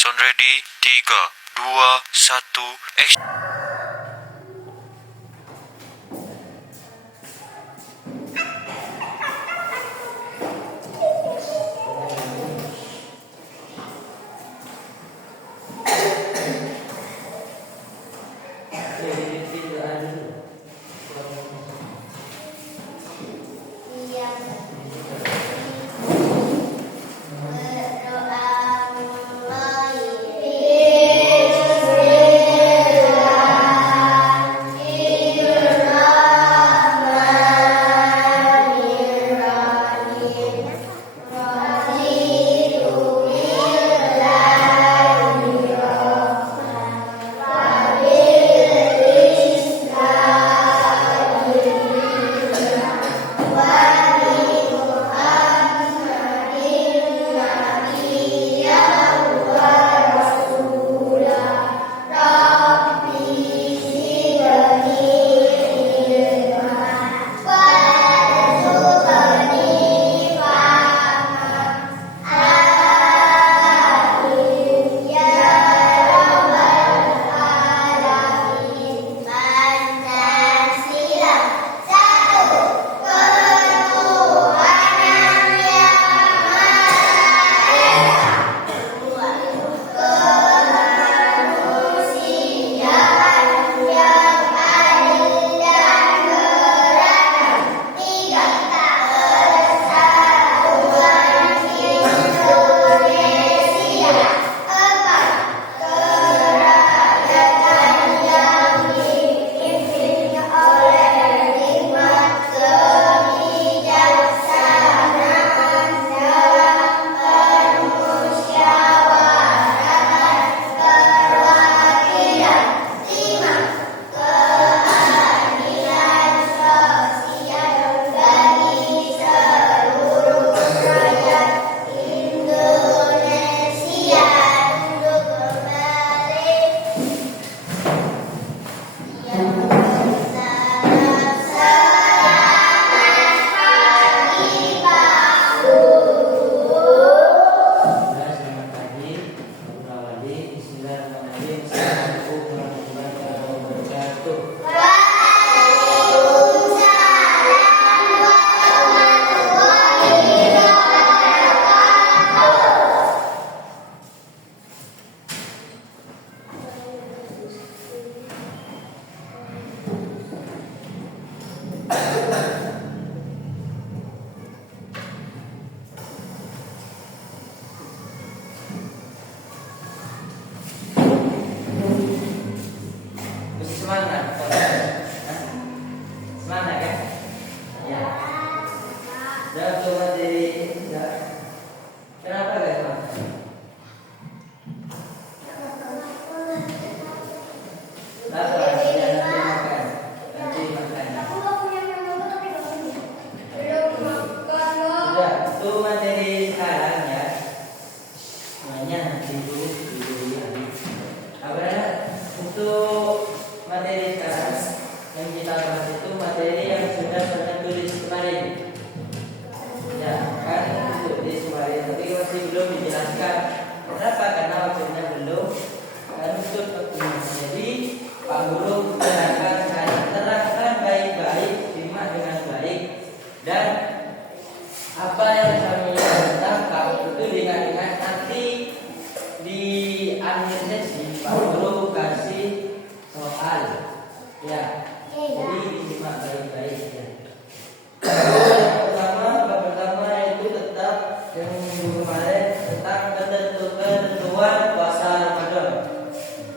Sound ready, 3, 2, 1, action.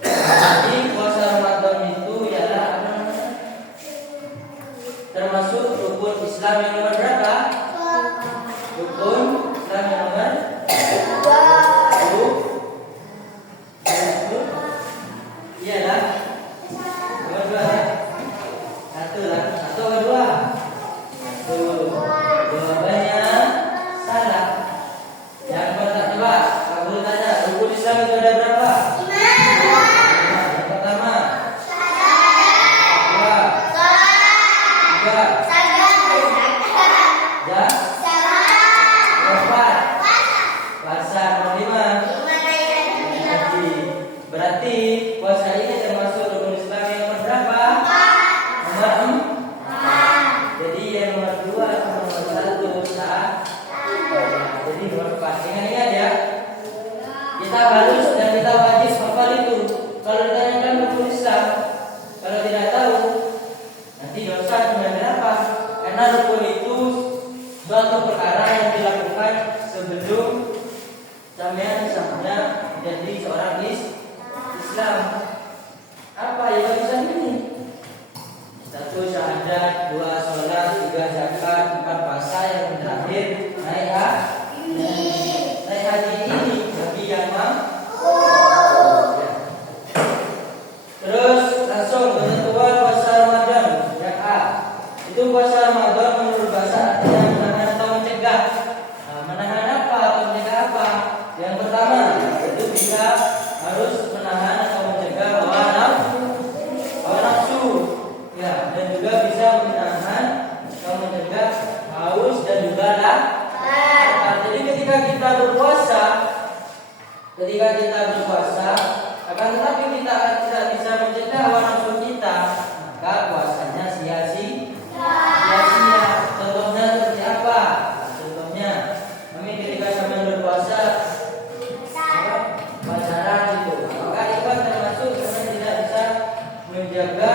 Jadi puasa Ramadan itu ialah menjadi seorang Islam. Apa yang barisan ini? 1 syahadat, 2 sholat, 3 zakat, 4 puasa, yang terakhir naik haji ini bagi yang mampu. Ya. Terus langsung ketentuan puasa Ramadan. Yang A, itu puasa Ramadan menurut bahasa artinya menahan atau mencegah. Menahan apa atau mencegah apa? Yang pertama, itu bisa harus menahan atau mencegah hawa nafsu. Ya, dan juga bisa menahan atau mencegah haus dan juga lapar. Jadi ketika kita berpuasa, akan tetapi kita tidak bisa mencegah hawa nafsu kita, maka puasanya sia-sia. Contohnya seperti apa? Contohnya, kami ketika sampai berpuasa pacaran gitu, maka ikhwan termasuk karena tidak bisa menjaga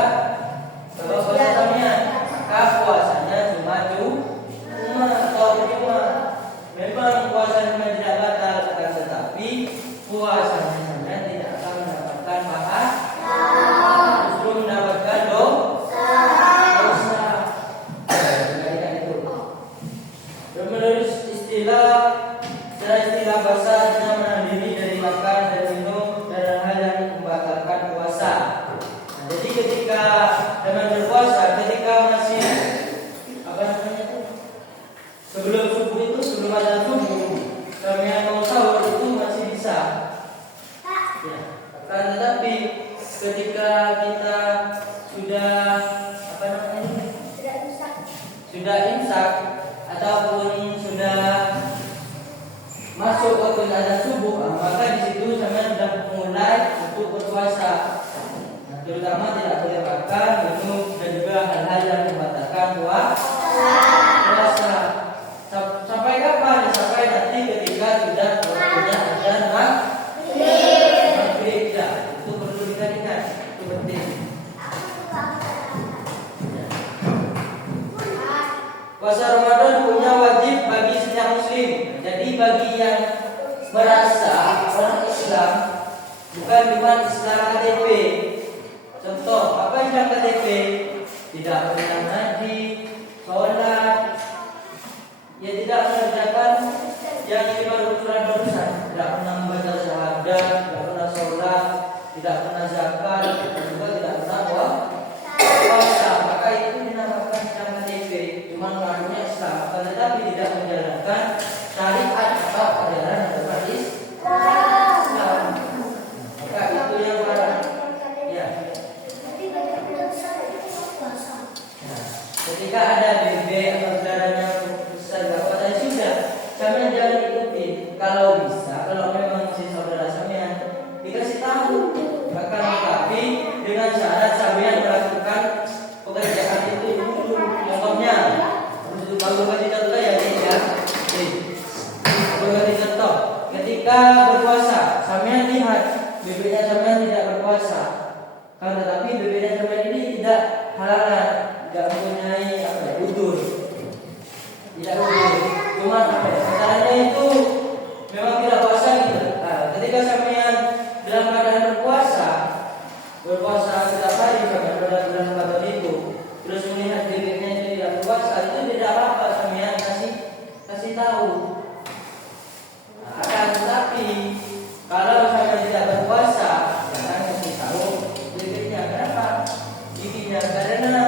puasa sampean, maka puasanya cuma atau percuma. Memang puasa sampean tidak batal, akan tetapi puasanya sampean tidak akan mendapatkan pahala, justru mendapatkan dosa. Itu. Menurut istilah bahasa artinya menahan diri dari makan dan minum dan hal yang membatalkan puasa. Jadi ketika dengan berpuasa, ketika masih sebelum subuh itu, sebelum azan subuh, kami yang mau sahur itu masih bisa. Ya. Akan tetapi ketika kita sudah sudah imsak ataupun sudah masuk waktu azan subuh, maka di situ sampai sudah mulai untuk berpuasa. Terutama tidak boleh makan, minum dan juga hal-hal yang membatalkan puasa. Sampai kapan? Sampai nanti ketika sudah waktunya azan maghrib. Ya, itu perlu kita ingat, itu penting. Ya. Puasa Ramadan punya wajib bagi setiap muslim. Jadi bagi yang merasa orang Islam bukan cuma Islam KTP. Contoh, apa Islam KTP? Tidak pernah ngaji, sholat, ya tidak mengerjakan yang 5 rukunan barusan, tidak pernah membaca syahadat, tidak pernah sholat, tidak pernah zakat, dan juga tidak pernah puasa. Maka itu dinamakan Islam KTP. Cuma mengakunya Islam, akan tetapi tidak menjalankan syariat atau ajaran agama Islam. Maka itu yang parah. Ya. Ketika ada BB atau saudaranya besar nggak puasa, sudah sampean jangan ikuti. Kalau bisa, kalau memang si saudara sampean dikasih tahu, bahkan tetapi dengan syarat sampean melakukan pekerjaan itu dulu. Contohnya, baru kasih contoh ya tidak. Baru kasih contoh. Ketika berpuasa, sampean lihat BB-nya sampean tidak berpuasa, kan tetapi BB-nya sampean ini tidak halangan, tidak mempunyai udur, cuma caranya itu memang tidak puasa gitu. Ketika sampean dalam keadaan berpuasa setiap hari sampai bulan Ramadan itu, terus melihat bibirnya itu tidak berpuasa, itu tidak apa-apa, sampean kasih tahu. Akan tetapi kalau sampean tidak berpuasa, jangan kasih tahu bibirnya. Kenapa? Giginya karena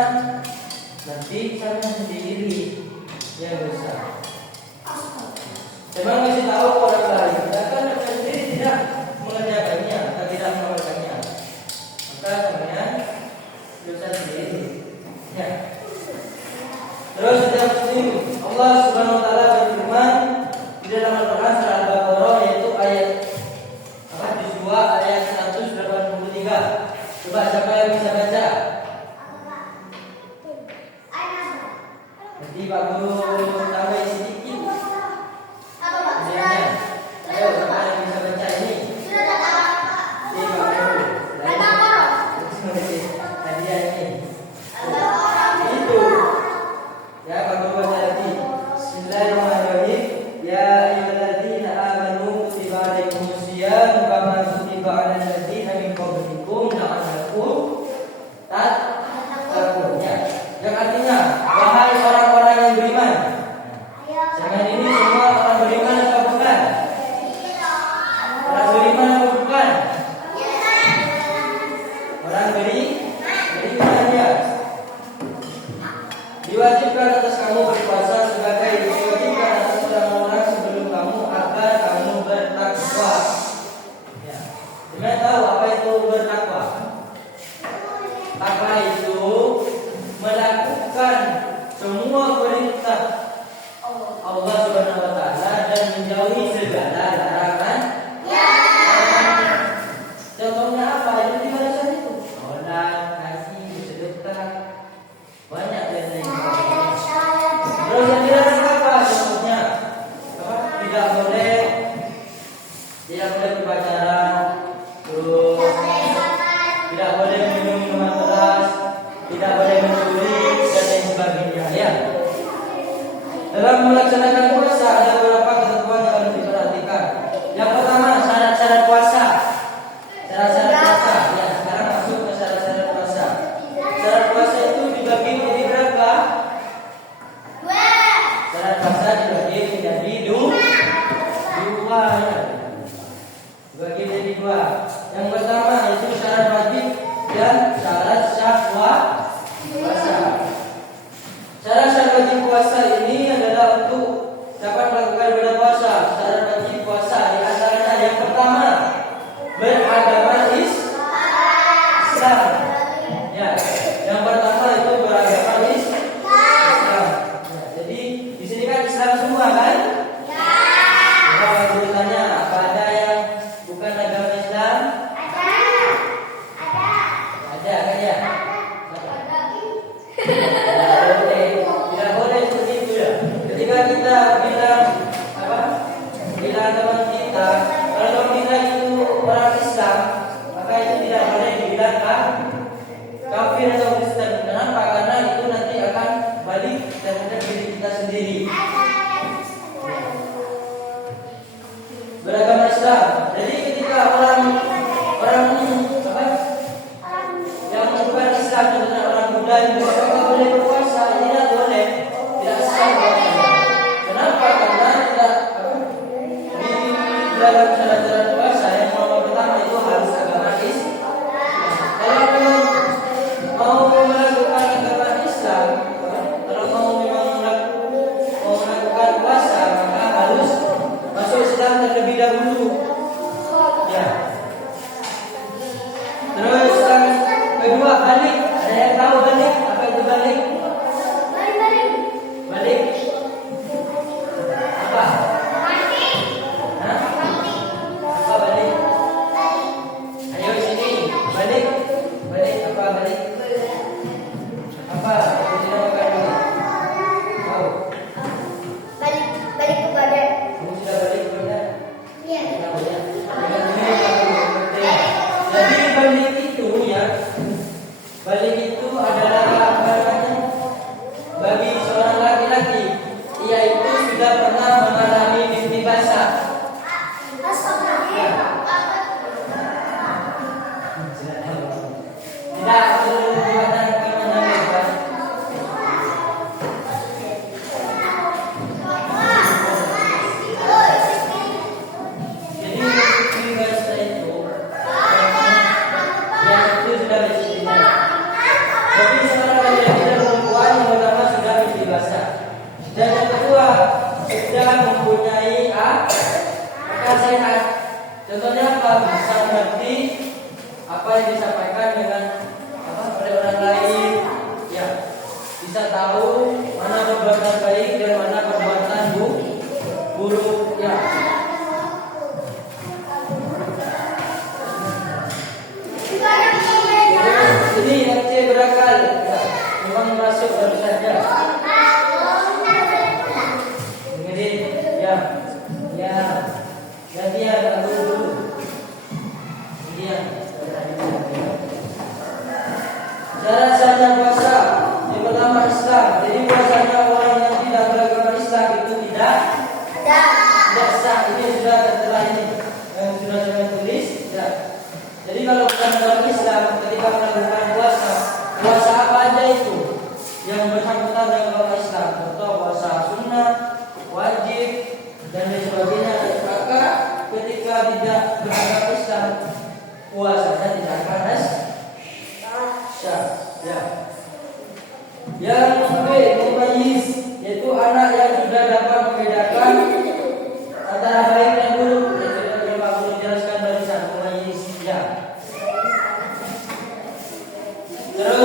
nanti sampean sendiri yang dosa. Memang kasih tahu orang lain, sedangkan sampean sendiri tidak mengerjakannya atau tidak melakukannya, maka sampean dosa sendiri. Ya. Terus setiap muslim, Allah Subhanahu wa taala berfirman di dalam Al-Qur'an surah Al-Baqarah, yaitu ayat juz 2 ayat 183. Coba siapa yang bisa baca? Jadi Pak Guru tambah sedikit. Ayo, siapa yang bisa baca ini? Jadi Pak Guru. Hadiah ini. Itu. Ya, Pak Guru baca lagi. Bismillahirrahmanirrahim. Ya ayyuhalladzina amanu kutiba alaikumusiyam kama Apa itu? Melakukan semua perintah Allah Subhanahu wa taala dan menjauhi segala larangan. Contohnya apa? Itu di balasan itu. Sholat, haji, sedekah, banyak dan lain-lain. Terus yang dilarang apa? Contohnya apa? Tidak boleh berpacaran, terus tidak boleh minum minuman keras, tidak boleh mencuri dan lain sebagainya. Ya. Dalam melaksanakan puasa ada beberapa ketentuan yang harus diperhatikan. Yang pertama, syarat-syarat puasa. Syarat-syarat puasa. Ya, sekarang masuk ke syarat-syarat puasa. Syarat puasa itu dibagi menjadi berapa? Syarat puasa dibagi menjadi dua. Ya. Dibagi menjadi dua. Yang pertama itu syarat wajib dan syarat sah puasa. Syarat wajib puasa ini adalah untuk dapat melakukan ibadah puasa. Syarat wajib puasa di antaranya yang pertama beragama Islam. Ya, yang pertama itu beragama Islam. Ya, jadi di sini kan Islam semua kan? Ya. Kalau ditanya apa ada yang bukan agama Islam? Ada kan ya? Tidak boleh seperti itu ya. Ketika kita bilang apa? Bilang teman kita, kalau teman kita itu orang Islam, maka itu tidak boleh dibilang kafir atau Kristen. Kenapa? Karena itu nanti akan balik terhadap diri kita sendiri. Beragama Islam. Jadi ketika orang apa? Yang bukan Islam, contohnya orang Buddha itu apakah boleh berpuasa? Tidak boleh, tidak sah puasanya. Kenapa? Karena tidak di dalam syarat-syarat puasa yang pertama itu harus agama Islam. Kalau memang mau melakukan agama Islam, kalau mau melakukan puasa, maka harus masuk Islam terlebih dahulu. Ya. Terus kedua balik. Ada yang tahu balik? Apa itu balik? Balik. Apa? Hah? Apa balik? Ayo sini. Balik. Balik apa balik? Apa? Kita makan dulu. Tahu? Balik kepada. Kamu sudah balik kepada? Iya. Tahu ya. Jadi balik itu ya. Balik itu adalah apa namanya? Bagi seorang laki-laki, yaitu sudah pernah mengalami mimpi basah. Tidak perlu buatan kemenangan. Jadi mimpi basah itu, yang itu sudah disebutkan. Jadi seorang laki-laki dan perempuan yang pertama sudah mimpi basah, dan yang kedua sudah mempunyai akal sehat. Contohnya apa? Bisa mengerti apa yang disampaikan dengan oleh orang lain. Ya, bisa tahu mana perbuatan baik dan mana perbuatan buruk. Ya. Ini yang berakal. Ya, memang masuk baru saja. Dengerin, ya. Gantian dulu. Gantian. Syarat-syarat puasa. Yang pertama Islam. Jadi puasanya orang yang tidak beragama Islam itu tidak sah. Ini sudah tertera ini. Yang sudah saya tulis. Ya. Jadi kalau bukan orang Islam ketika melakukan puasa apa aja itu yang bersangkutan dengan agama Islam, contoh puasa sunnah, wajib dan lain sebagainya, maka ketika tidak beragama Islam puasanya tidak akan sah. Ya. Yang mumayyiz yaitu anak yang sudah dapat membedakan antara baik dan buruk. Yang Pak Guru jelaskan barusan mumayyiz. Ya. Terus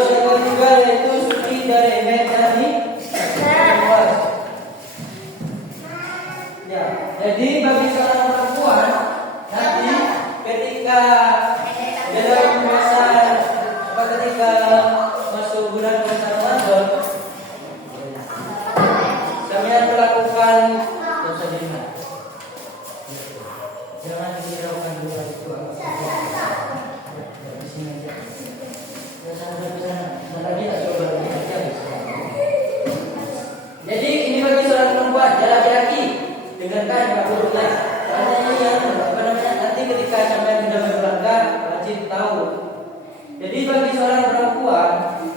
Jadi ini bagi seorang perempuan, dia laki-laki, dengarkan Pak Gurunya. Karena ini yang apa namanya nanti ketika sampai sudah berkeluarga wajib tahu. Jadi bagi seorang perempuan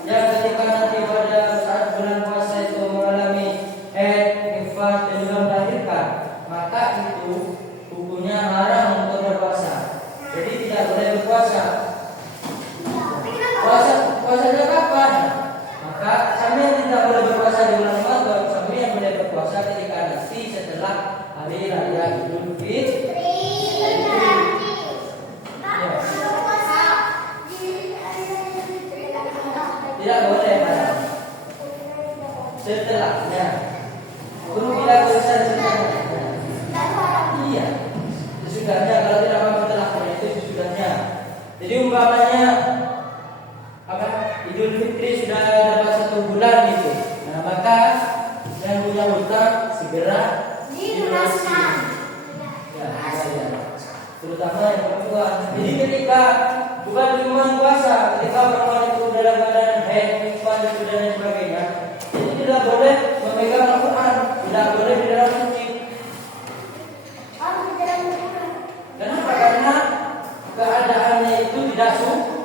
yang ketika nanti pada saat bulan puasa itu mengalami haid, nifas dan juga melahirkan, maka itu hukumnya haram untuk berpuasa. Jadi tidak boleh berpuasa. Puasanya kapan? Maka sampai tidak boleh berpuasa di bulan Ramadan, sampai yang boleh berpuasa ketika nanti setelah hari raya Idul Fitri. Tidak boleh haram. Setelahnya, guru bilang tulisan setelahnya. Iya, sesudahnya. Kalau tidak mau setelahnya itu sesudahnya. Jadi umpamanya apa? Idul Fitri sudah dapat 1 bulan itu. Nah, maka yang punya hutang segera dilunasi. Ya, terutama yang perempuan. Jadi ketika bukan cuma puasa, ketika perempuan itu dalam keadaan haid, nifas dan lain sebagainya, itu tidak boleh memegang Al-Quran, tidak boleh di dalam suci. Kenapa? Karena keadaannya itu tidak suci.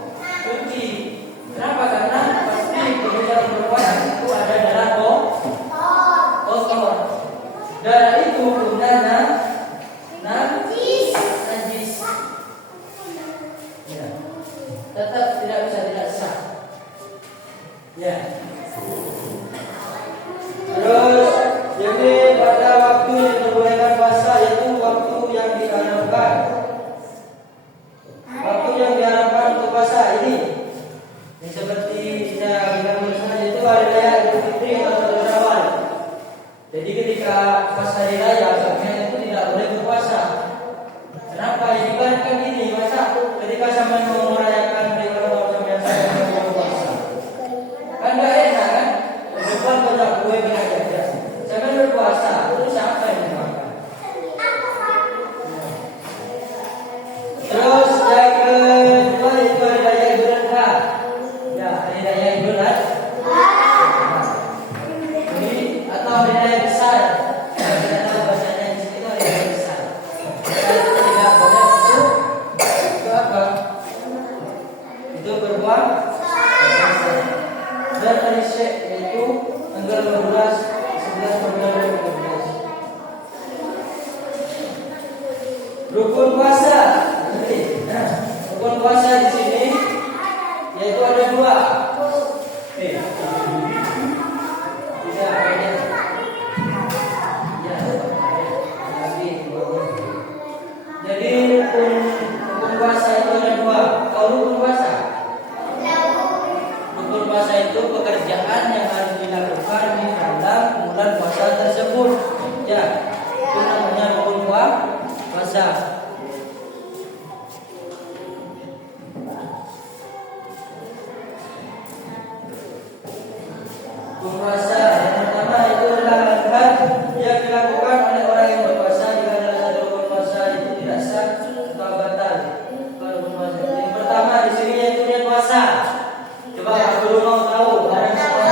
Kenapa? Karena pasti kebiasaan perempuan itu ada darah kotor. Darah itu hukumnya najis. Ya. Tetap tidak sah. Ya. Terus jadi pada waktu yang dibolehkan puasa yaitu waktu yang diharapkan. Waktu yang diharapkan untuk puasa ini seperti saya bilang bersama itu hari raya Idul Fitri atau Syawal. Jadi ketika pas hari raya sebenarnya itu tidak boleh berpuasa. Kenapa? Ya dibandingkan ini masa ketika sampai mau merayakan hari Ramadan sampai saya mau berpuasa. Kan enggak enak kan? Depan banyak kue banyak jajan. Sampai berpuasa terus siapa yang makan? Terus yang kedua itu hari raya Idul Adha. Ya, hari raya Idul Adha. Ini atau hari raya besar. Kita tahu bahasanya di sini itu hari raya besar. Kalau tidak boleh itu apa? Itu berpuasa. Dan hari Syekh yaitu tanggal 12 Februari 2012. Rukun puasa. Rukun puasa di sini yaitu ada 2. Jadi rukun puasa itu ada 2. Tahu rukun puasa? Rukun puasa itu pekerjaan yang harus dilakukan di dalam bulan puasa tersebut. Ya, itu namanya rukun puasa. Puasa yang pertama itu adalah hal yang dilakukan oleh orang yang berpuasa jika dalam satu rukun puasa itu tidak sah atau batal. Kalau puasa yang pertama di sini yaitu niat puasa. Coba Pak Guru mau tahu barang semua.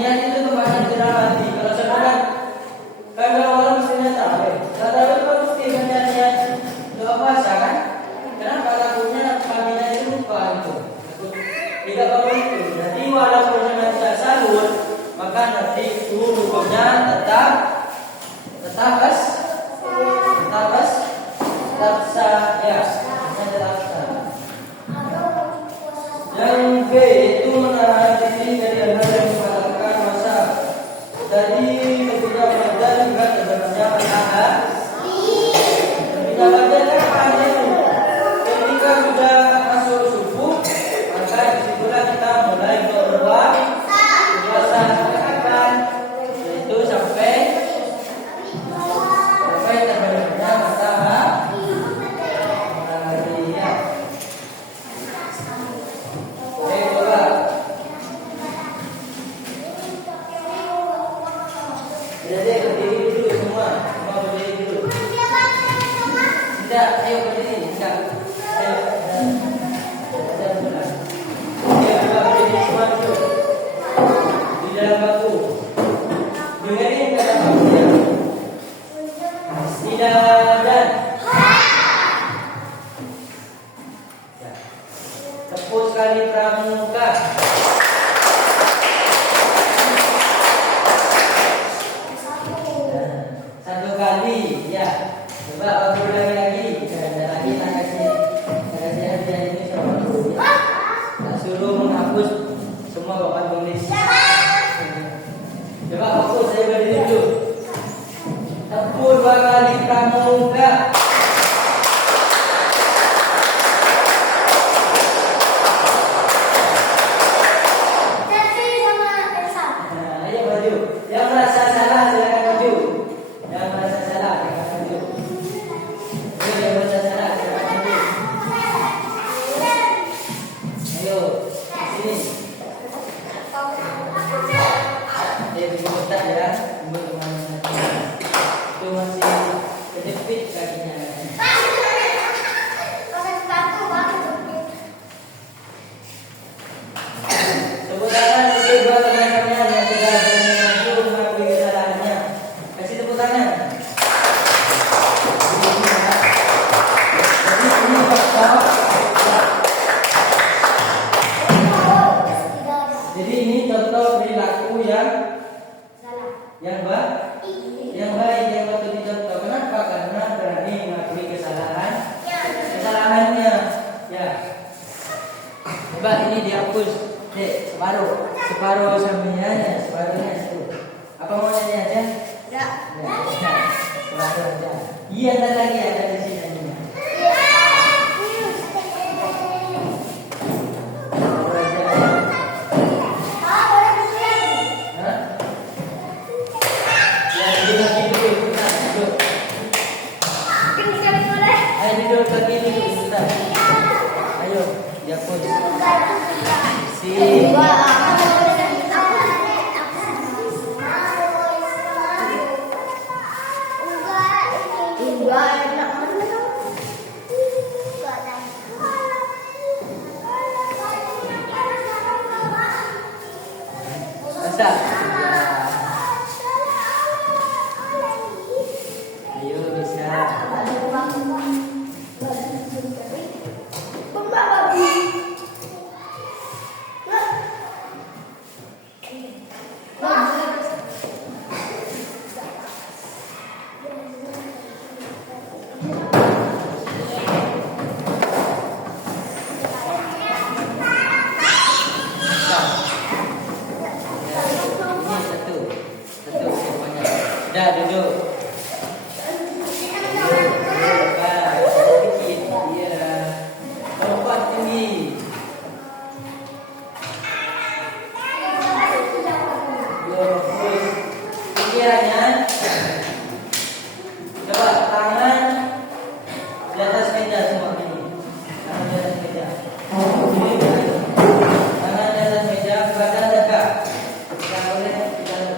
niat itu tempatnya di dalam hati. Kalau sekarang kan kalau orang mestinya tahu. Kalau tahu itu mesti niat doa puasa kan? Kenapa takutnya paginya itu lupa itu? Tidak perlu itu. Jadi walaupun tidak sahur, maka nanti itu hukumnya tetap sah ya, tetap sah. Yang B itu menahan diri dari hal yang membatalkan puasa. Jadi ketika Ramadan juga sebenarnya menahan. Ketika Ramadan kan panjang. Ketika sudah masuk subuh, maka disitulah kita mulai berbuat puasa kapan? Yaitu sampai terbenamnya matahari. Ya. Oke, coba. Jadi berdiri dulu semua berdiri dulu. Tidak, ayo berdiri, tidak. Ayo. Berdiri semua dulu. Di dalam baku. Dengerin kata bakunya. Tidak dan. Ya. Tepuk sekali pramuka. Satu kali, ya. Coba aku ulangi lagi. Ada lagi tak kasih hadiah ini sama dulu. Ya. Tak suruh menghapus semua papan tulis. Coba fokus, saya berdiri dulu. Tepuk 2 kali pramuka. Ayo maju. Yang merasa salah silakan maju. Yang merasa salah silakan maju. Yang merasa salah silakan maju. Ayo sini. Diputar ya. Itu masih kejepit kakinya. Tepuk tangan untuk dua teman-teman yang sudah berani maju mengakui kesalahannya. Kasih tepuk tangan. Jadi ini contoh. Jadi ini contoh perilaku yang baik, yang patut dicontoh. Kenapa? Karena berani mengakui kesalahannya. Ya. Coba ini dihapus. Dek, separuh sampingnya, separuhnya itu. Apa mau nyanyi aja? Ya. Separuh aja. Iya, ntar lagi ada di sini. Duduk lagi dulu, sebentar. Ayo, dihapus. Sini. Bisa. Ayo bisa. Dah duduk. Lompat tinggi. Pikirannya. Coba tangan di atas meja semua ini. Tangan di atas meja. Tangan di atas meja, badan tegak. Tidak boleh tegak.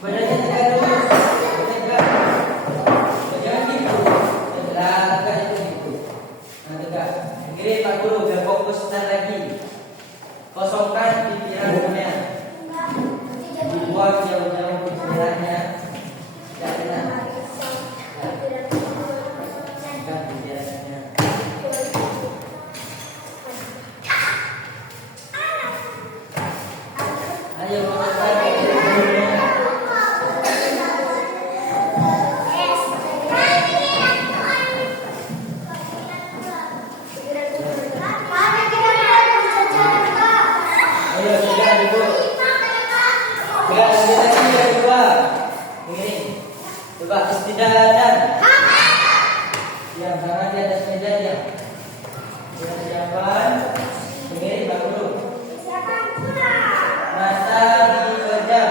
Badannya tegak terus. Tegak. Jangan gitu. Tegak itu gitu. Nah tegak. Kiri Pak Guru, biar fokus lagi. Kosongkan pikiran dunia. Ayo sudah duduk. Sudah lanjut lagi yang kedua. Ini. Coba istidadan. Diam, tangan di atas meja diam. Sudah siapkan. Ini Pak Guru. Mata dipejam.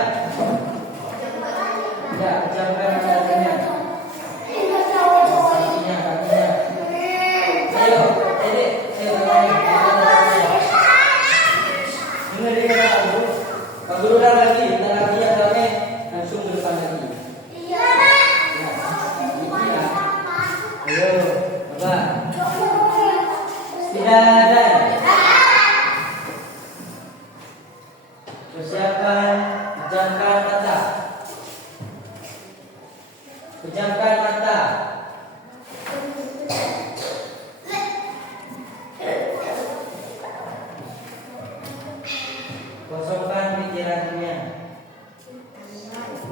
Ya, pejamkan matanya. Kakinya. Ayo, Dedek. Ayo, dengar Pak Guru. Pak Guru ulang lagi. Bentar lagi yang rame langsung ke depan lagi. Ya. Ayo, coba. Istidadan. Persiapan, pejamkan mata. Pejamkan mata. Kosongkan pikirannya.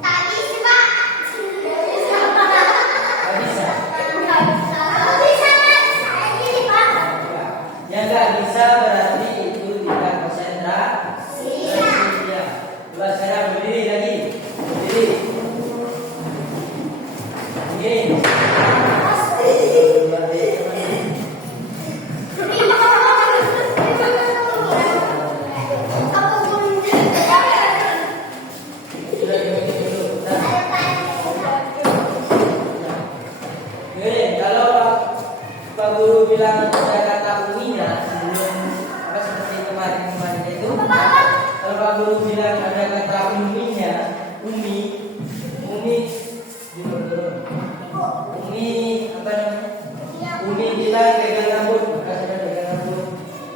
Tak bisa. Yang nggak bisa berarti itu tidak konsentrasi. Ya. Coba saya berdiri lagi. Berdiri. Ini. Kalau Pak Guru bilang ada kata uminya sebelum apa seperti kemarin itu. Kalau Pak Guru bilang ada kata uminya, umi apa namanya? Umi bilang pegang rambut, maka saya pegang rambut.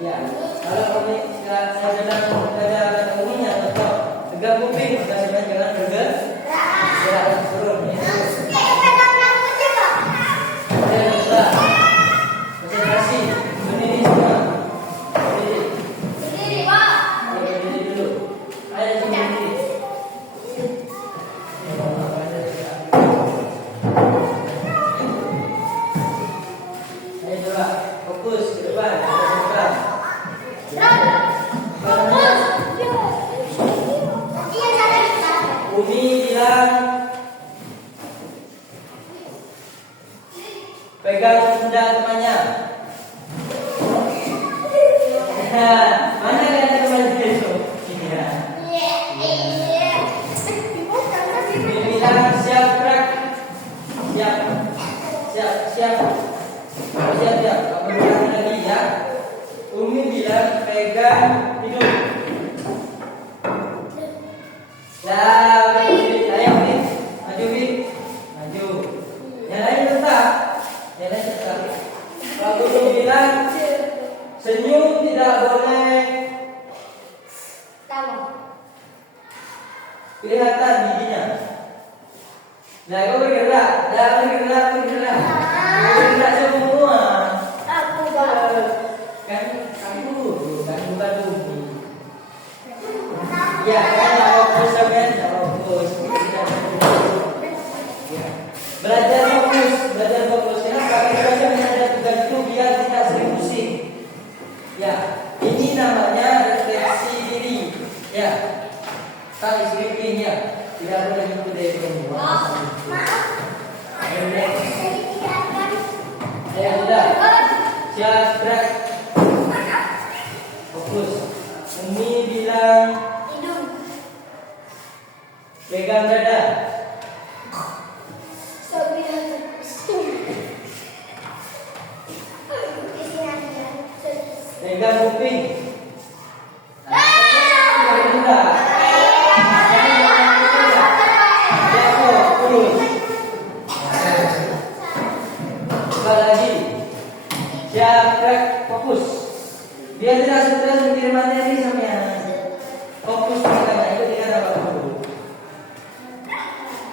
Ya. Kalau saya sedang ada kata uminya atau pegang kuping, maka saya jangan bergerak turun. Konsentrasi, berdiri semua. Berdiri, Pak. Berdiri dulu. Ayo semua berdiri. Ayo coba fokus ke depan. Umi bilang pegang benda temannya. Mana kan temannya itu? Iya. Umi bilang siap gerak. Siap. Kamu bilang lagi ya. Umi bilang pegang hidung. Lah, ayo maju. Yang lain tetap. Pak Guru bilang senyum tidak boleh kelihatan giginya. Nah, kau bergerak semua. Kan kamu bukan bumi. Ya, kan fokus. Belajar fokus. Kenapa? Kita ada tugas itu biar tidak sering pusing. Ya, ini namanya refleksi diri. Ya, kali sleeping ya, tidak boleh itu dari perempuan. Ya sudah, siap gerak. Fokus. Umi bilang pegang dada. Pegang kuping. Coba lagi. Siap, fokus. Biar tidak stres mikir materi sampai fokus pertama itu tidak ada apa-apa.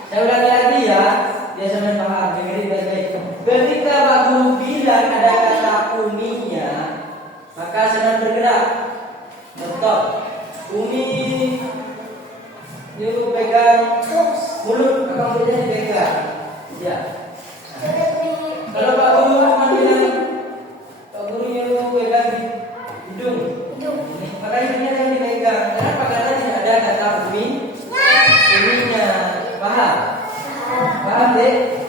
Saya ulangi lagi ya, biar sampai paham. Dengerin baik-baik. Ketika Pak Guru bilang ada kata uminya, maka sedang bergerak. mulut Abang Guru dipegang. Ya. Kalau Pak Guru cuma bilang, Pak Guru nyuruh pegang hidung. Maka hidungnya yang dipegang. Kenapa? Karena tidak ada kata uminya. Paham? Paham deh?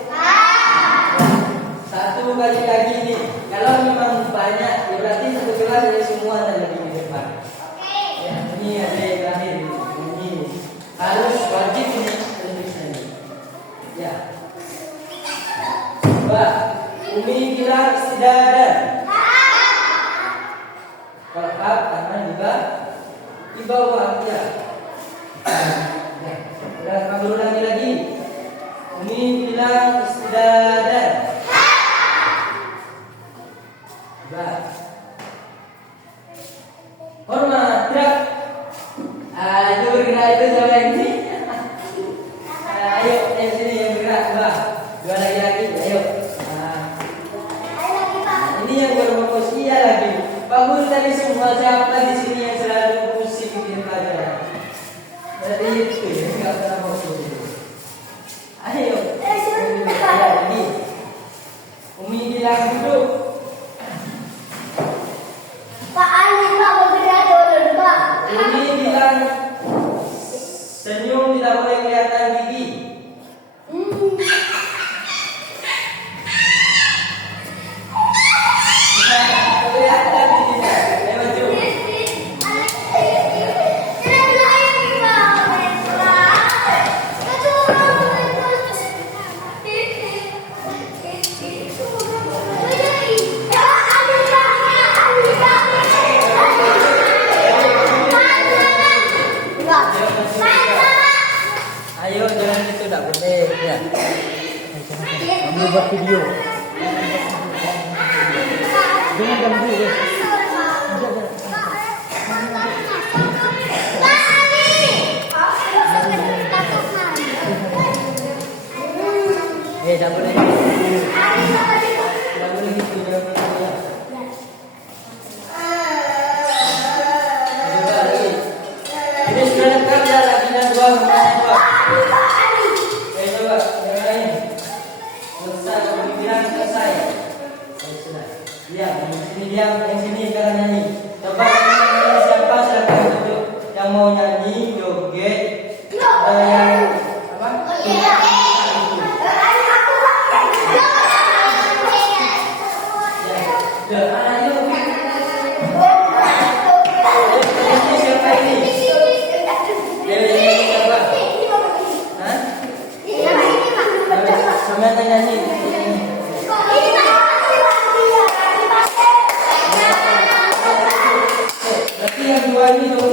Satu kali lagi nih. Kalau memang banyak, ya berarti satu kelas dari semua ada lagi di depan. Ya, ini ada yang terakhir. Ini harus wajib ini tulisannya. Ya. Coba, Umi bilang tidak ada. Kalau tangan juga di bawah ya. Ya. Udah kamu ulangi lagi. Umi bilang tidak ada. Hormat, gerak. Ayo bergerak itu sama yang ini. Ayo, yang sini yang bergerak, dua lagi, ayo. Ini yang berfokus iya lagi. Bagus tadi semua siapa di sini yang selalu pusing di pelajaran. Jadi itu ya nggak pernah fokus. Ayo. Lagi. Umi bilang duduk. Umi bilang senyum tidak boleh kelihatan gigi. Kelihatan giginya. Ayo maju. Ayo jangan gitu, tidak boleh ya. Ambil buat video. Jangan ganggu ya. Tidak boleh. Tidak boleh gitu, jangan gitu ya. Ini sudah dekat ya, lagi dan dua. Coba, yang lain. Selesai, bilang selesai. Sudah. Diam, yang sini diam, yang sini jangan nyanyi. Coba siapa silakan tunjuk yang mau nyanyi, joget, yang apa? Siapa ini? Semuanya nyanyi. Berarti yang dua ini dong.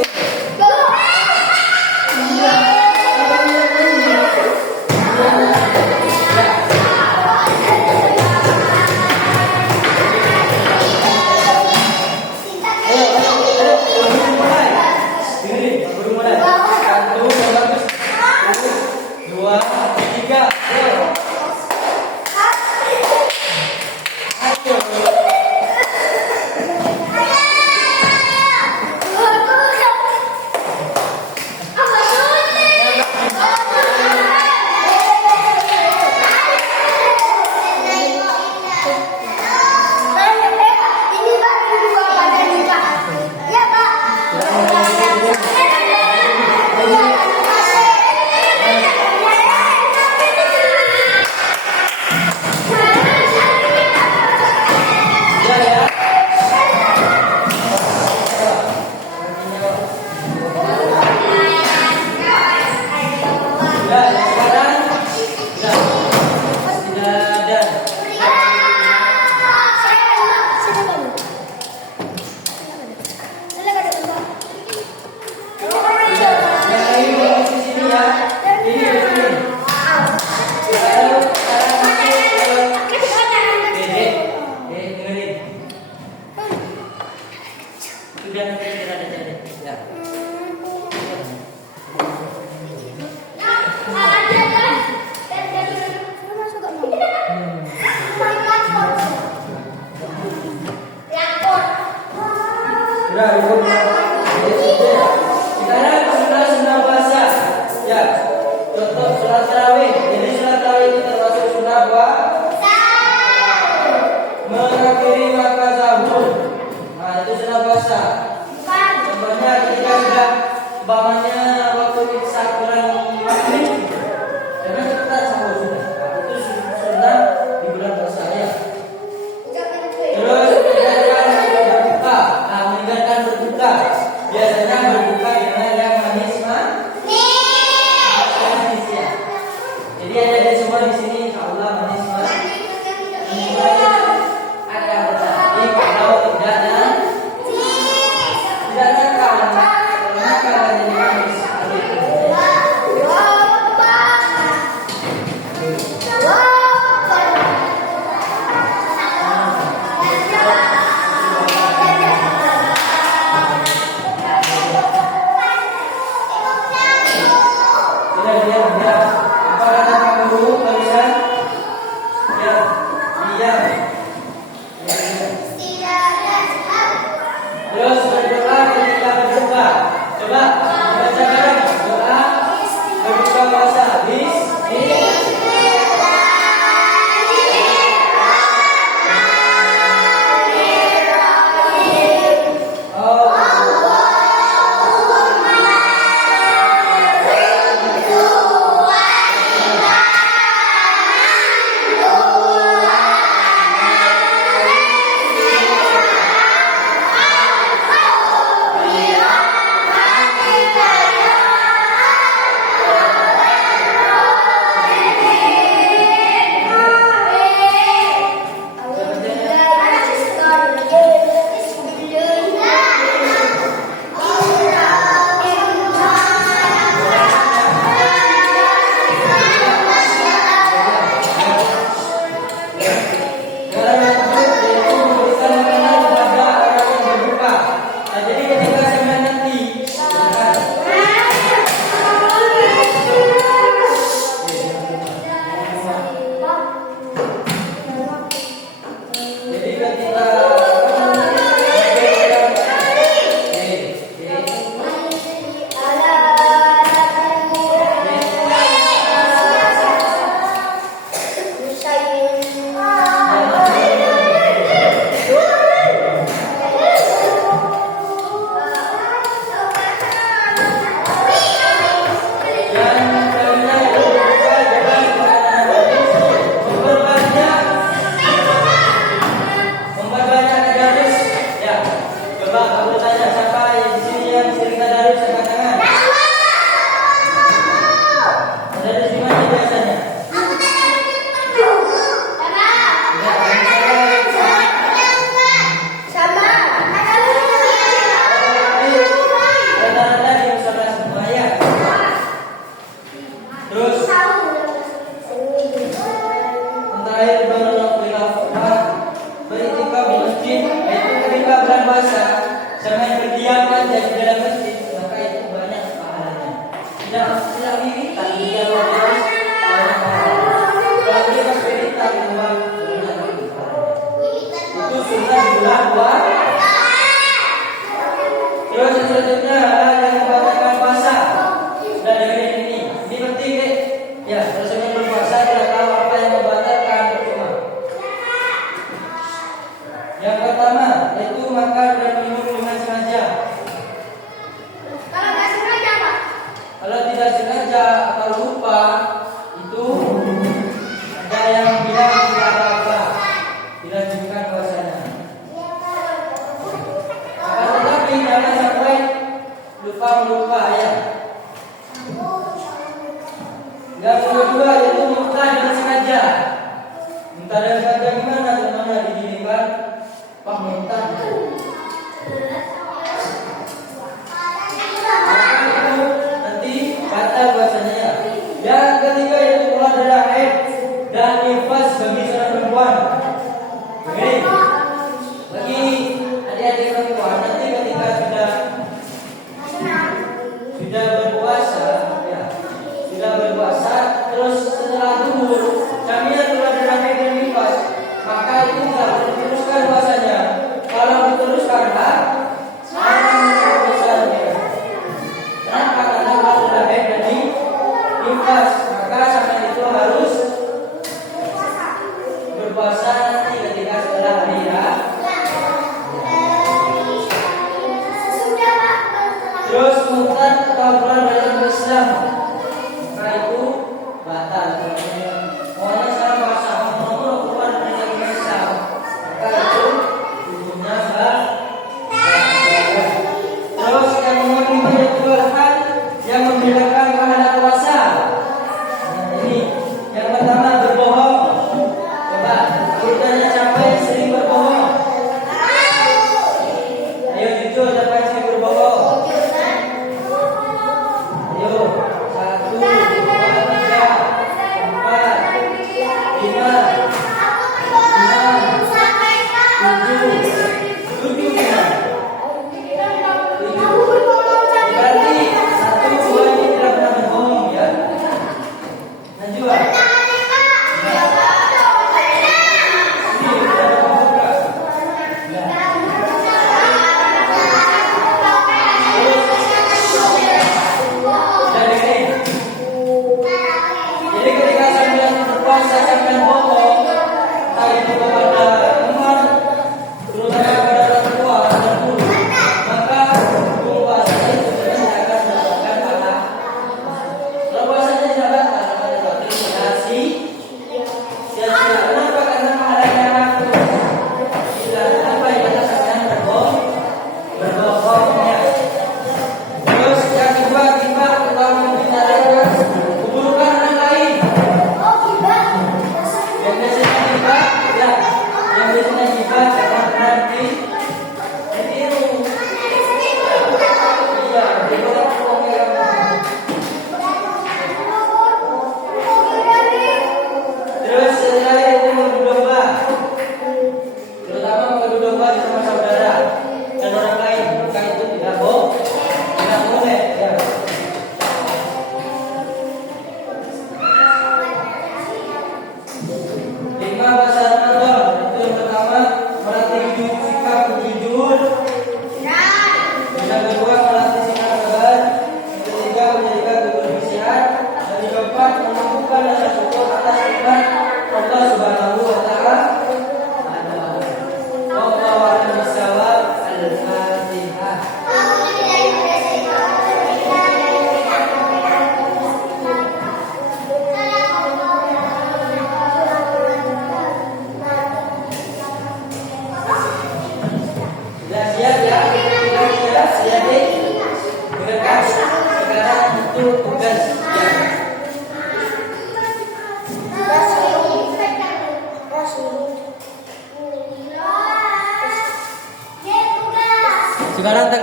Dua, tiga, ada semua di sini, insya Allah manis mas. Akan tetapi kalau tidak nakal, kalau nakal jadi manis. Sudah diam ya. Apa kata kamu dulu kalian? Ya, diam. Terus berdoa ketika berbuka. Coba baca bareng doa berbuka puasa habis. Terus selanjutnya yang membatalkan puasa. Sudah dengerin ini penting deh. Ya, kalau sebelum berpuasa kita tahu apa yang membatalkan percuma. Yang pertama yaitu makan dan minum dengan sengaja. Kalau nggak sengaja apa? Kalau tidak sengaja atau lupa itu ada yang bilang tidak apa-apa, dilanjutkan puasanya. Akan tetapi jangan sampai lupa ya. Yang kedua yaitu muntah dengan sengaja. Muntah dengan sengaja gimana? Teman-teman diginikan, pak muntah. Nanti batal puasanya ya. Yang ketiga yaitu keluar darah haid dan nifas bagi seorang perempuan. Oke. Bagi adik-adik perempuan nanti ketika sudah berpuasa ya, sudah berpuasa terus setelah dulu jaminan keluar darah haid dan nifas, maka itu tidak boleh diteruskan puasanya. Kalau diteruskan kenapa? Karena keluar darah haid dan nifas, maka sampai itu harus berpuasa nanti ketika setelah hari raya. Terus murtad atau keluar dari Islam, maka itu batal. Pokoknya sekarang bahasa mau keluar dari Islam, maka itu hukumnya batal. Terus yang nomor 5 yaitu hal yang membedakan pahala puasa. Nah, ini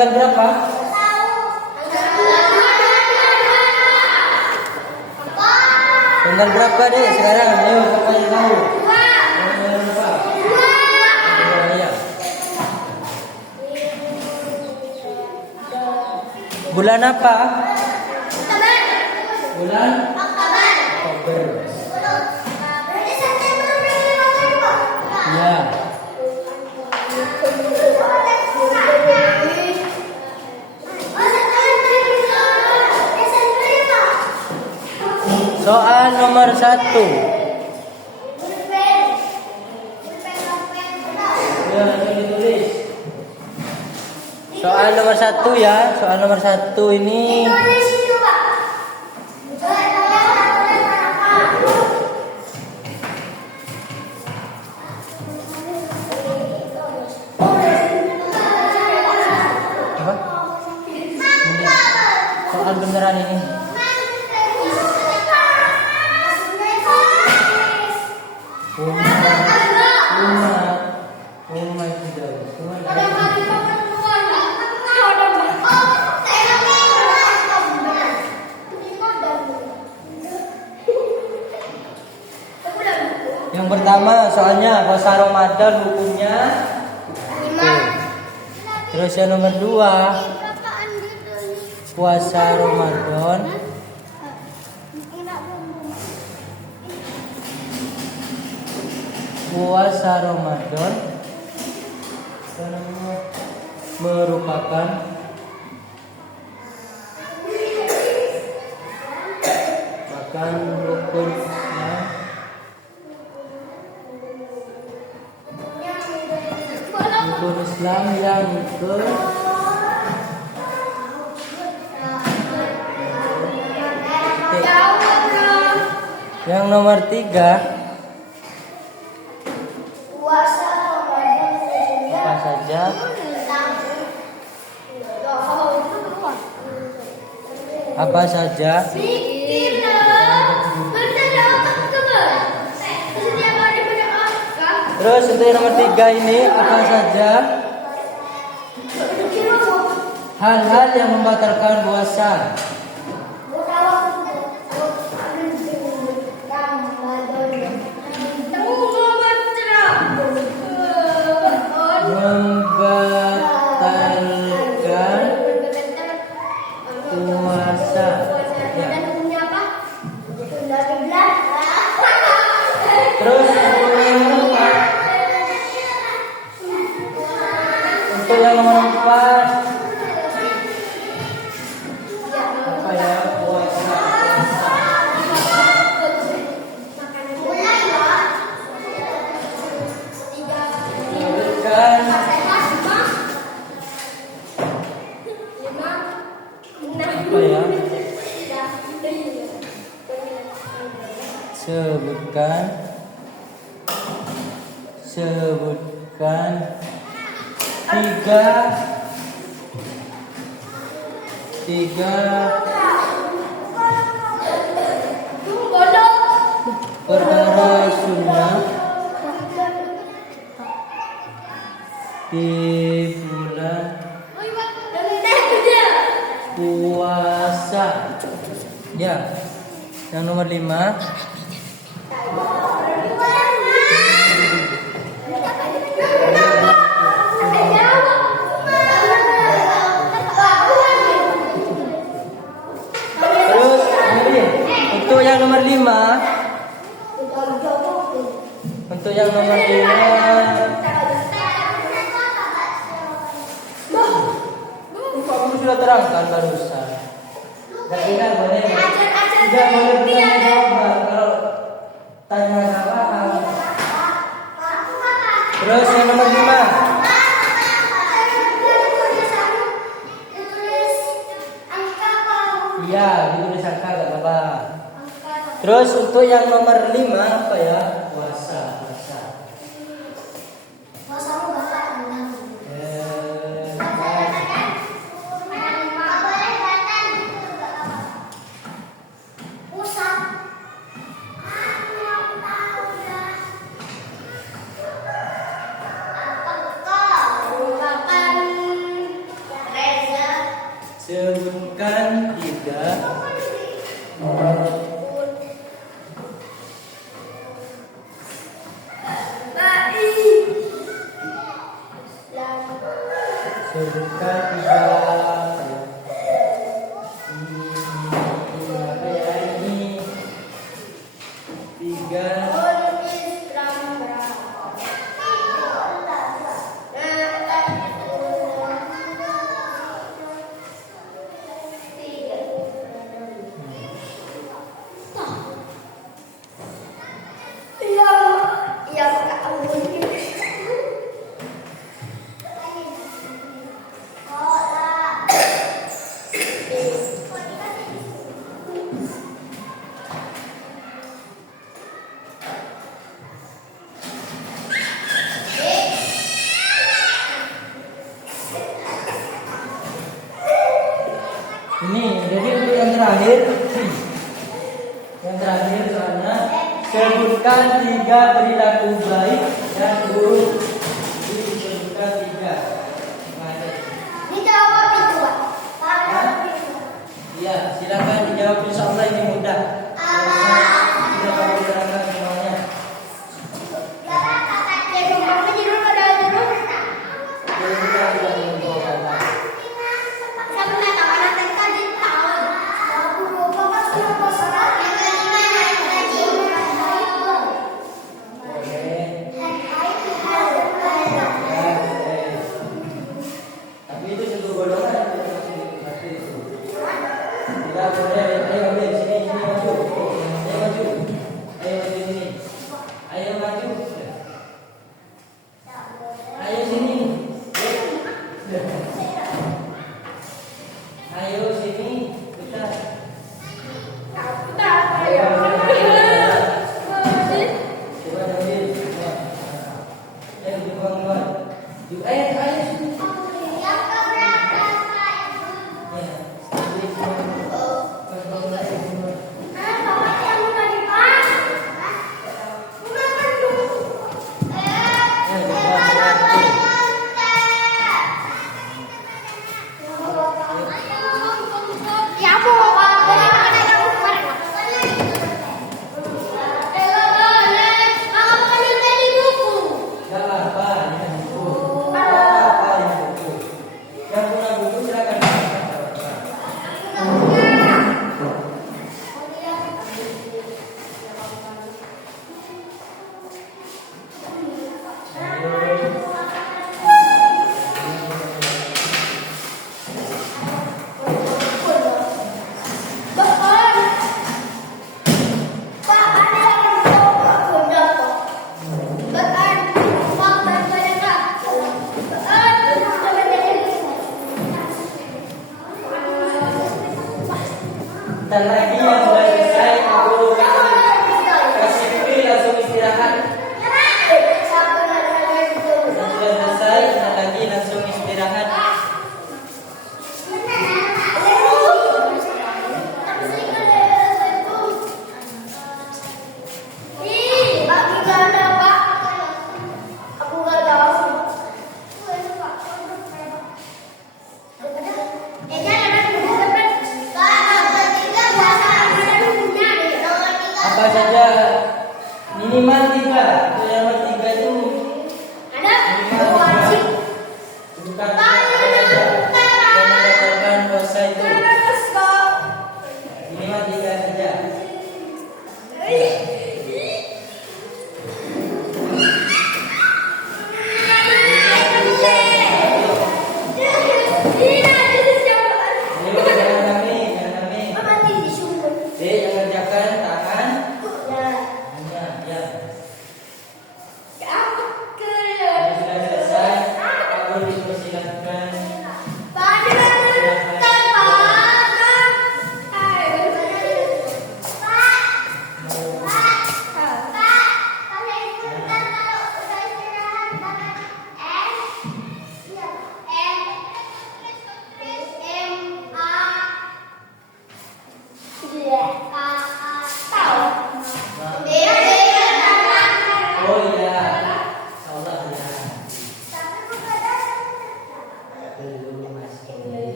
tanggal berapa? Tanggal berapa deh sekarang? Ayo, siapa yang tahu? Tanggal berapa? Iya. Bulan apa? Bulan Oktober. Ya. Soal nomor 1. Ya, langsung ditulis. Soal nomor 1 ya. Soal nomor 1 ini. Apa? Ini soal beneran ini. Yang pertama soalnya puasa Ramadan hukumnya. Terus yang nomor 2 puasa Ramadan merupakan rukun Islam. Rukun Islam yang yang nomor 3 apa saja terus untuk yang nomor 3 ini apa saja hal-hal yang membatalkan puasa. Terus untuk yang nomor 4 apa ya? Puasa. Sebutkan 3 perkara sunnah di bulan puasa. Ya. Yang nomor 5 Untuk yang nomor 5 kamu sudah terangkan barusan. Tidak boleh bertanya jawab kalau tanya salah. Terus yang nomor 5 iya, ditulis angka gak apa-apa. Terus untuk yang nomor 5 apa ya? Puasa. Yang terakhir soalnya, sebutkan 3 perilaku baik dan buruk. Jadi disebutkan 3. Dijawab itu, Pak. Iya, silakan dijawab, insyaallah ini mudah. Sudah kamu terangkan semuanya. Kita sudah mengumpulkan. Oke.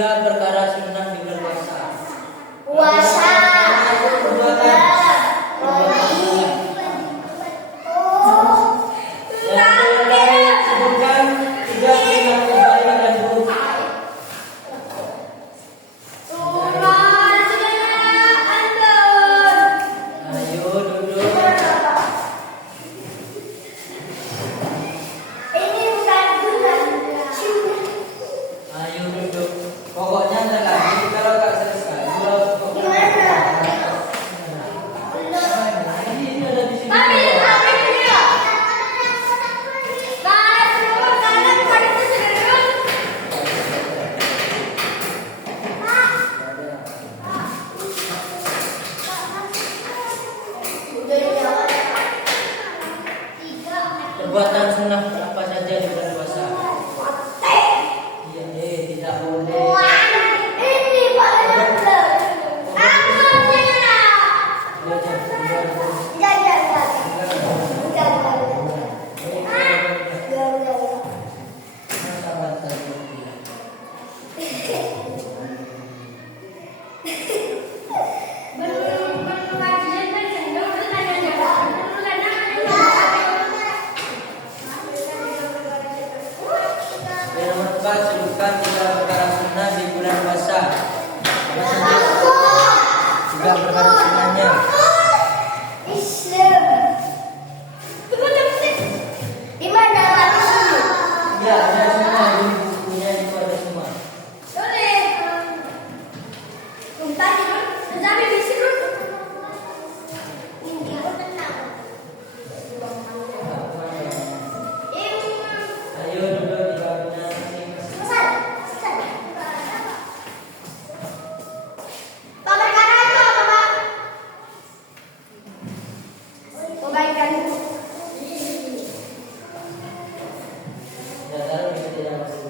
tiga perkara sunnah di bulan puasa. Puasa. Perbuatan. Yang terakhir sebutkan tiga perilaku baik dan buruk. Ayo duduk. Ayo duduk. Pokoknya ntar lagi kalau tak selesai. Ini ada di sini. Perbuatan sunnah apa saja di bulan puasa? Iya, tidak boleh. Yang nomor 4, sebutkan tiga perkara sunnah di bulan puasa. Apa saja? Tiga perkara sunnahnya. Ya, ada semua di bukunya itu ada semua. Ayo duduk di bangkunya masing-masing. Ya, taruh di tidak masuk.